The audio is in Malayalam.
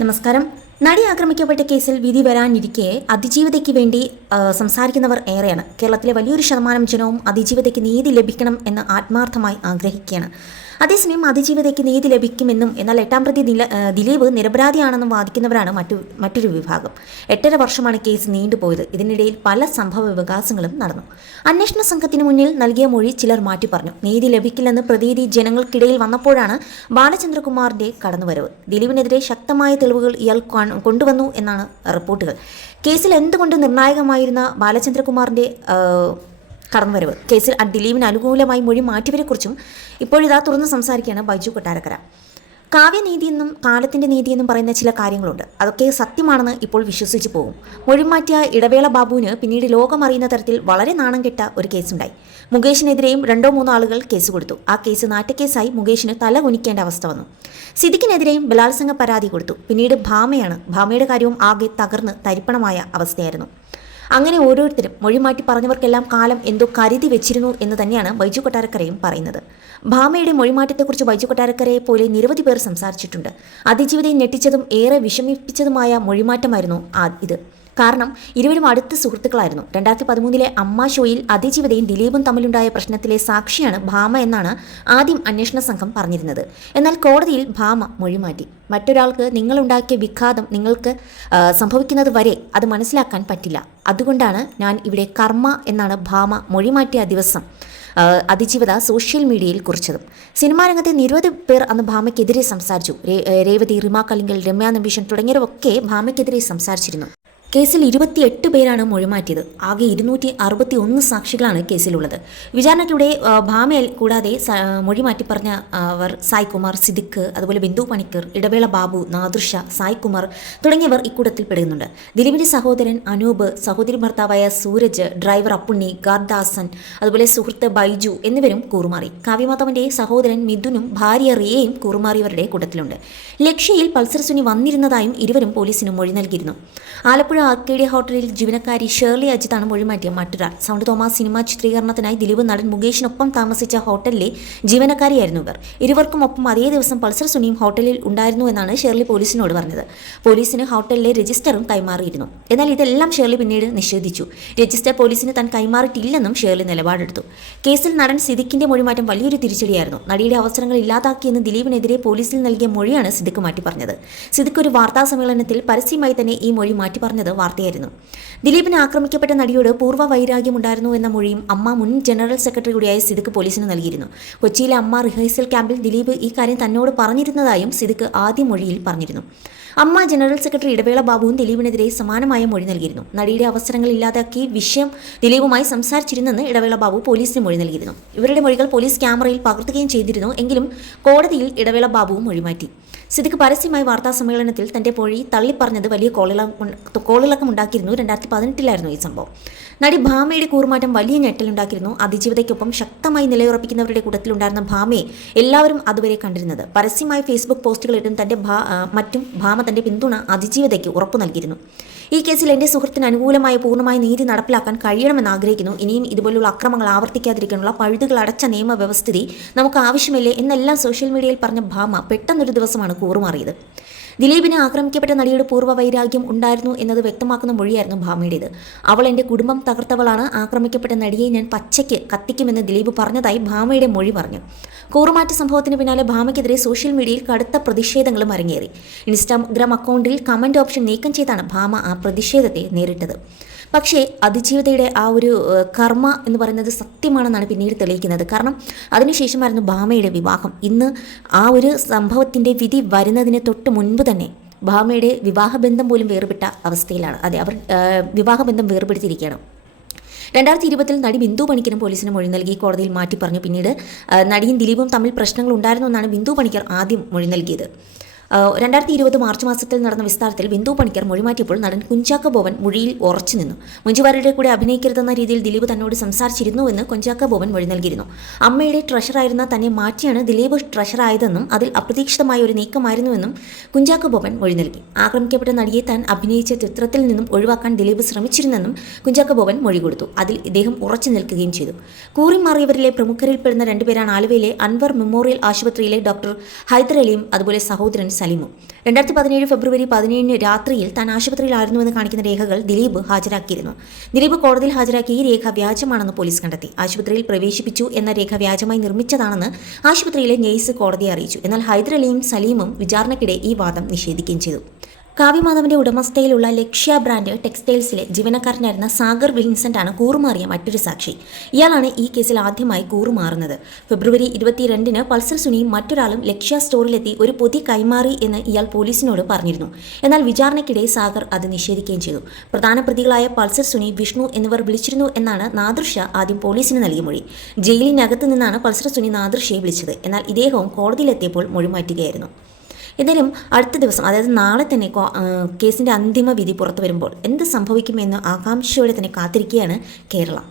നമസ്കാരം. നടി ആക്രമിക്കപ്പെട്ട കേസിൽ വിധി വരാനിരിക്കെ അതിജീവിതയ്ക്ക് വേണ്ടി സംസാരിക്കുന്നവർ ഏറെയാണ്. കേരളത്തിലെ വലിയൊരു ശതമാനം ജനവും അതിജീവിതയ്ക്ക് നീതി ലഭിക്കണം എന്ന് ആത്മാർത്ഥമായി ആഗ്രഹിക്കുകയാണ്. അതേസമയം അതിജീവിതയ്ക്ക് നീതി ലഭിക്കുമെന്നും എന്നാൽ എട്ടാം പ്രതി ദിലീപ് നിരപരാധിയാണെന്നും വാദിക്കുന്നവരാണ് മറ്റൊരു വിഭാഗം. 8.5 വർഷമാണ് കേസ് നീണ്ടുപോയത്. ഇതിനിടയിൽ പല സംഭവ വികാസങ്ങളും നടന്നു. അന്വേഷണ സംഘത്തിന് മുന്നിൽ നൽകിയ മൊഴി ചിലർ മാറ്റി പറഞ്ഞു. നീതി ലഭിക്കില്ലെന്ന് പ്രതീതി ജനങ്ങൾക്കിടയിൽ വന്നപ്പോഴാണ് ബാലചന്ദ്രകുമാറിന്റെ കടന്നുവരവ്. ദിലീപിനെതിരെ ശക്തമായ തെളിവുകൾ ഇയാൾ കൊണ്ടുവന്നു എന്നാണ് റിപ്പോർട്ടുകൾ. കേസിൽ എന്തുകൊണ്ട് നിർണായകമായിരുന്ന ബാലചന്ദ്രകുമാറിന്റെ കടന്നുവരവ്, കേസിൽ ദിലീപിന് അനുകൂലമായി മൊഴി മാറ്റിയവരെക്കുറിച്ചും ഇപ്പോഴിതാ തുറന്ന് സംസാരിക്കുകയാണ് ബൈജു കൊട്ടാരക്കര. കാവ്യനീതിയെന്നും കാലത്തിൻ്റെ നീതിയെന്നും പറയുന്ന ചില കാര്യങ്ങളുണ്ട്. അതൊക്കെ സത്യമാണെന്ന് ഇപ്പോൾ വിശ്വസിച്ച് പോകും. മൊഴിമാറ്റിയ ഇടവേള ബാബുവിന് പിന്നീട് ലോകമറിയുന്ന തരത്തിൽ വളരെ നാണം കെട്ട ഒരു കേസുണ്ടായി. മുകേഷിനെതിരെയും 2-3 ആളുകൾ കേസ് കൊടുത്തു. ആ കേസ് നാട്ടുകേസായി മുകേഷിന് തല കുനിക്കേണ്ട അവസ്ഥ വന്നു. സിദ്ദിഖിനെതിരെയും ബലാത്സംഗ പരാതി കൊടുത്തു. പിന്നീട് ഭാമയുടെ കാര്യവും ആകെ തകർന്ന് തരിപ്പണമായ അവസ്ഥയായിരുന്നു. അങ്ങനെ ഓരോരുത്തരും മൊഴിമാറ്റി പറഞ്ഞവർക്കെല്ലാം കാലം എന്തോ കരുതി വെച്ചിരുന്നു എന്ന് തന്നെയാണ് ബൈജു കൊട്ടാരക്കരയും പറയുന്നത്. ഭാമയുടെ മൊഴിമാറ്റത്തെക്കുറിച്ച് ബൈജു കൊട്ടാരക്കരയെ പോലെ നിരവധി പേർ സംസാരിച്ചിട്ടുണ്ട്. അതിജീവിതയെ ഞെട്ടിച്ചതും ഏറെ വിഷമിപ്പിച്ചതുമായ മൊഴിമാറ്റമായിരുന്നു ഇത്. കാരണം ഇരുവരും അടുത്ത സുഹൃത്തുക്കളായിരുന്നു. 2013 അമ്മ ഷോയിൽ അതിജീവിതയും ദിലീപും തമ്മിലുണ്ടായ പ്രശ്നത്തിലെ സാക്ഷിയാണ് ഭാമ എന്നാണ് ആദ്യം അന്വേഷണ സംഘം പറഞ്ഞിരുന്നത്. എന്നാൽ കോടതിയിൽ ഭാമ മൊഴിമാറ്റി. മറ്റൊരാൾക്ക് നിങ്ങളുണ്ടാക്കിയ വിഘാതം നിങ്ങൾക്ക് സംഭവിക്കുന്നത് വരെ അത് മനസ്സിലാക്കാൻ പറ്റില്ല. അതുകൊണ്ടാണ് ഞാൻ ഇവിടെ കർമ്മ എന്നാണ് ഭാമ മൊഴിമാറ്റിയ ദിവസം അതിജീവിത സോഷ്യൽ മീഡിയയിൽ കുറിച്ചതും. സിനിമാ രംഗത്തെ നിരവധി പേർ അന്ന് ഭാമയ്ക്കെതിരെ സംസാരിച്ചു. രേവതി, റിമ കലിംഗൽ, രമ്യ നമ്പീശൻ തുടങ്ങിയവരൊക്കെ ഭാമയ്ക്കെതിരെ സംസാരിച്ചിരുന്നു. കേസിൽ 28 പേരാണ് മൊഴിമാറ്റിയത്. ആകെ 261 സാക്ഷികളാണ് കേസിലുള്ളത്. വിചാരണയ്ക്കിടെ ഭാമയെ കൂടാതെ മൊഴിമാറ്റി പറഞ്ഞ സായ്കുമാർ, സിദ്ദിഖ്, അതുപോലെ ബിന്ദു പണിക്കർ, ഇടവേള ബാബു, നാദൃഷ, സായ്കുമാർ തുടങ്ങിയവർ ഇക്കൂട്ടത്തിൽ പെടുന്നുണ്ട്. ദിലീപിന്റെ സഹോദരൻ അനൂപ്, സഹോദരി ഭർത്താവായ സൂരജ്, ഡ്രൈവർ അപ്പുണ്ണി, ഗാർദാസൻ, അതുപോലെ സുഹൃത്ത് ബൈജു എന്നിവരും കൂറുമാറി. കാവ്യമാധവന്റെ സഹോദരൻ മിഥുനും ഭാര്യ റിയയും കൂറുമാറിയവരുടെ കൂട്ടത്തിലുണ്ട്. ലക്ഷ്യയിൽ പൾസർ സുനി വന്നിരുന്നതായും ഇരുവരും പോലീസിന് മൊഴി നൽകിയിരുന്നു. ആലപ്പുഴ ആർക്കേഡിയ ഹോട്ടലിൽ ജീവനക്കാരി ഷേർലി അജിത്താണ് മൊഴിമാറ്റിയ മറ്റൊരാൾ. സൗണ്ട് തോമസ് സിനിമ ചിത്രീകരണത്തിനായി ദിലീപ് നടൻ മുകേഷിനൊപ്പം താമസിച്ച ഹോട്ടലിലെ ജീവനക്കാരിയായിരുന്നു ഇവർ. ഇരുവർക്കും ഒപ്പം അതേ ദിവസം പൾസർ സുനിയും ഹോട്ടലിൽ ഉണ്ടായിരുന്നു എന്നാണ് ഷേർലി പോലീസിനോട് പറഞ്ഞത്. പോലീസിന് ഹോട്ടലിലെ രജിസ്റ്ററും കൈമാറിയിരുന്നു. എന്നാൽ ഇതെല്ലാം ഷേർലി പിന്നീട് നിഷേധിച്ചു. രജിസ്റ്റർ പോലീസിന് താൻ കൈമാറിയിട്ടില്ലെന്നും ഷേർലി നിലപാടെടുത്തു. കേസിൽ നടൻ സിദ്ദിഖിന്റെ മൊഴിമാറ്റം വലിയൊരു തിരിച്ചടിയായിരുന്നു. നടിയുടെ അവസരങ്ങൾ ഇല്ലാതാക്കിയെന്ന് ദിലീപിനെതിരെ പോലീസിൽ നൽകിയ മൊഴിയാണ് സിദ്ദിഖ് മാറ്റി പറഞ്ഞത്. സിദ്ദിഖ് ഒരു വാർത്താ സമ്മേളനത്തിൽ പരസ്യമായി തന്നെ ഈ മൊഴി മാറ്റി പറഞ്ഞത് വാർത്തയായിരുന്നു. ദിലീപിനെ ആക്രമിക്കപ്പെട്ട നടിയോട് പൂർവ്വ വൈരാഗ്യമുണ്ടായിരുന്നു എന്ന മൊഴിയും അമ്മ മുൻ ജനറൽ സെക്രട്ടറി കൂടിയായ സിദ്ദിഖ് പോലീസിന് നൽകിയിരുന്നു. കൊച്ചിയിലെ അമ്മ റിഹേഴ്സൽ ക്യാമ്പിൽ ദിലീപ് ഈ കാര്യം തന്നോട് പറഞ്ഞിരുന്നതായും സിദ്ദിഖ് ആദ്യ മൊഴിയിൽ പറഞ്ഞിരുന്നു. അമ്മ ജനറൽ സെക്രട്ടറി ഇടവേള ബാബുവും ദിലീപിനെതിരെ സമാനമായ മൊഴി നൽകിയിരുന്നു. നടിയുടെ അവസരങ്ങൾ ഇല്ലാതാക്കി വിഷയം ദിലീപുമായി സംസാരിച്ചിരുന്നെന്ന് ഇടവേള ബാബു പോലീസിന് മൊഴി നൽകിയിരുന്നു. ഇവരുടെ മൊഴികൾ പോലീസ് ക്യാമറയിൽ പകർത്തുകയും ചെയ്തിരുന്നു. എങ്കിലും കോടതിയിൽ ഇടവേള ബാബുവും മൊഴിമാറ്റി. സിദ്ദിഖ് പരസ്യമായി വാർത്താ സമ്മേളനത്തിൽ തന്റെ മൊഴി തള്ളിപ്പറഞ്ഞത് വലിയ കോളിളക്കമുണ്ടാക്കിയിരുന്നു. 2018 ഈ സംഭവം. നടി ഭാമയുടെ കൂറുമാറ്റം വലിയ ഞെട്ടലുണ്ടാക്കിയിരുന്നു. അതിജീവിതയ്ക്കൊപ്പം ശക്തമായി നിലയുറപ്പിക്കുന്നവരുടെ കൂട്ടത്തിലുണ്ടായിരുന്ന ഭാമയെ എല്ലാവരും അതുവരെ കണ്ടിരുന്നത്. പരസ്യമായി ഫേസ്ബുക്ക് പോസ്റ്റുകളിട്ടും മറ്റും ഭാമ തന്റെ പിന്തുണ അതിജീവിതയ്ക്ക് ഉറപ്പു നൽകിയിരുന്നു. ഈ കേസിൽ എന്റെ സുഹൃത്തിന് അനുകൂലമായ പൂർണ്ണമായ നീതി നടപ്പിലാക്കാൻ കഴിയണമെന്ന് ആഗ്രഹിക്കുന്നു. ഇനിയും ഇതുപോലുള്ള അക്രമങ്ങൾ ആവർത്തിക്കാതിരിക്കാനുള്ള പഴുതുകൾ അടച്ച നിയമവ്യവസ്ഥിതി നമുക്ക് ആവശ്യമില്ലേ എന്നെല്ലാം സോഷ്യൽ മീഡിയയിൽ പറഞ്ഞ ഭാമ പെട്ടെന്നൊരു ദിവസമാണ് കൂറുമാറിയത്. ദിലീപിനെ ആക്രമിക്കപ്പെട്ട നടിയുടെ പൂർവ്വ വൈരാഗ്യം ഉണ്ടായിരുന്നു എന്നത് വ്യക്തമാക്കുന്ന മൊഴിയായിരുന്നു ഭാമയുടേത്. അവൾ എൻ്റെ കുടുംബം തകർത്തവളാണ്. ആക്രമിക്കപ്പെട്ട നടിയെ ഞാൻ പച്ചയ്ക്ക് കത്തിക്കുമെന്ന് ദിലീപ് പറഞ്ഞതായി ഭാമയുടെ മൊഴി പറഞ്ഞു. കൂറുമാറ്റ സംഭവത്തിന് പിന്നാലെ ഭാമയ്ക്കെതിരെ സോഷ്യൽ മീഡിയയിൽ കടുത്ത പ്രതിഷേധങ്ങളും അരങ്ങേറി. ഇൻസ്റ്റാഗ്രാം അക്കൗണ്ടിൽ കമന്റ് ഓപ്ഷൻ നീക്കം ചെയ്താണ് ഭാമ ആ പ്രതിഷേധത്തെ നേരിട്ടത്. പക്ഷേ അതിജീവിതയുടെ ആ ഒരു കർമ്മ എന്ന് പറയുന്നത് സത്യമാണെന്നാണ് പിന്നീട് തെളിയിക്കുന്നത്. കാരണം അതിനുശേഷമായിരുന്നു ഭാമയുടെ വിവാഹം. ഇന്ന് ആ ഒരു സംഭവത്തിൻ്റെ വിധി വരുന്നതിന് തൊട്ട് മുൻപ് തന്നെ ഭാമയുടെ വിവാഹബന്ധം പോലും വേർപെട്ട അവസ്ഥയിലാണ്. അവർ വിവാഹബന്ധം വേർപെടുത്തിയിരിക്കുകയാണ്. 2020 നടി ബിന്ദു പണിക്കരും പോലീസിന് മൊഴി നൽകി കോടതിയിൽ മാറ്റി പറഞ്ഞു. പിന്നീട് നടിയും ദിലീപും തമ്മിൽ പ്രശ്നങ്ങൾ ഉണ്ടായിരുന്നു എന്നാണ് ബിന്ദു പണിക്കർ ആദ്യം മൊഴി നൽകിയത്. 2020 മാർച്ച് മാസത്തിൽ നടന്ന വിസ്താരത്തിൽ ബിന്ദു പണിക്കർ മൊഴിമാറ്റിയപ്പോൾ നടൻ കുഞ്ചാക്ക ബോബൻ മൊഴിയിൽ ഉറച്ചു നിന്നു. മഞ്ജുവാര്യരുടെ കൂടെ അഭിനയിക്കരുതെന്ന രീതിയിൽ ദിലീപ് തന്നോട് സംസാരിച്ചിരുന്നുവെന്ന് കുഞ്ചാക്ക ബോബൻ മൊഴി നൽകിയിരുന്നു. അമ്മയുടെ ട്രഷറായിരുന്ന തന്നെ മാറ്റിയാണ് ദിലീപ് ട്രഷറായതെന്നും അതിൽ അപ്രതീക്ഷിതമായ ഒരു നീക്കമായിരുന്നുവെന്നും കുഞ്ചാക്ക ബോബൻ മൊഴി നൽകി. ആക്രമിക്കപ്പെട്ട നടിയെ താൻ അഭിനയിച്ച ചിത്രത്തിൽ നിന്നും ഒഴിവാക്കാൻ ദിലീപ് ശ്രമിച്ചിരുന്നെന്നും കുഞ്ചാക്ക ബോബൻ മൊഴി കൊടുത്തു. അതിൽ ഇദ്ദേഹം ഉറച്ചു നിൽക്കുകയും ചെയ്തു. കൂറിമാറിയവരിലെ പ്രമുഖരിൽപ്പെടുന്ന 2 പേരാണ് ആലുവയിലെ അൻവർ മെമ്മോറിയൽ ആശുപത്രിയിലെ ഡോക്ടർ ഹൈദർ അലിയും അതുപോലെ സഹോദരൻ സലീമും. 2017 ഫെബ്രുവരി 17 രാത്രിയിൽ താൻ ആശുപത്രിയിലായിരുന്നുവെന്ന് കാണിക്കുന്ന രേഖകൾ ദിലീപ് ഹാജരാക്കിയിരുന്നു. ദിലീപ് കോടതിയിൽ ഹാജരാക്കിയ ഈ രേഖ വ്യാജമാണെന്ന് പോലീസ് കണ്ടെത്തി. ആശുപത്രിയിൽ പ്രവേശിപ്പിച്ചു എന്ന രേഖ വ്യാജമായി നിർമ്മിച്ചതാണെന്ന് ആശുപത്രിയിലെ നഴ്സ് കോടതിയെ അറിയിച്ചു. എന്നാൽ ഹൈദരലിയും സലീമും വിചാരണയ്ക്കിടെ ഈ വാദം നിഷേധിക്കുകയും ചെയ്തു. കാവ്യമാധവന്റെ ഉടമസ്ഥയിലുള്ള ലക്ഷ്യ ബ്രാൻഡ് ടെക്സ്റ്റൈൽസിലെ ജീവനക്കാരനായിരുന്ന സാഗർ വിൻസെന്റാണ് കൂറുമാറിയ മറ്റൊരു സാക്ഷി. ഇയാളാണ് ഈ കേസിൽ ആദ്യമായി കൂറുമാറുന്നത്. ഫെബ്രുവരി 22-ന് പൾസർ സുനിയും മറ്റൊരാളും ലക്ഷ്യ സ്റ്റോറിലെത്തി ഒരു പൊതി കൈമാറി എന്ന് ഇയാൾ പോലീസിനോട് പറഞ്ഞിരുന്നു. എന്നാൽ വിചാരണയ്ക്കിടെ സാഗർ അത് നിഷേധിക്കുകയും ചെയ്തു. പ്രധാന പ്രതികളായ പൾസർ സുനി, വിഷ്ണു എന്നിവർ വിളിച്ചിരുന്നു എന്നാണ് നാദിർഷ ആദ്യം പോലീസിന് നൽകിയ മൊഴി. ജയിലിനകത്ത് നിന്നാണ് പൾസർ സുനി നാദിർഷയെ വിളിച്ചത്. എന്നാൽ ഇദ്ദേഹവും കോടതിയിലെത്തിയപ്പോൾ മൊഴി മാറ്റുകയായിരുന്നു. എന്തായാലും അടുത്ത ദിവസം, അതായത് നാളെ തന്നെ കേസിൻ്റെ അന്തിമ വിധി പുറത്തു വരുമ്പോൾ എന്ത് സംഭവിക്കുമെന്ന് ആകാംക്ഷയോടെ തന്നെ കാത്തിരിക്കുകയാണ് കേരളം.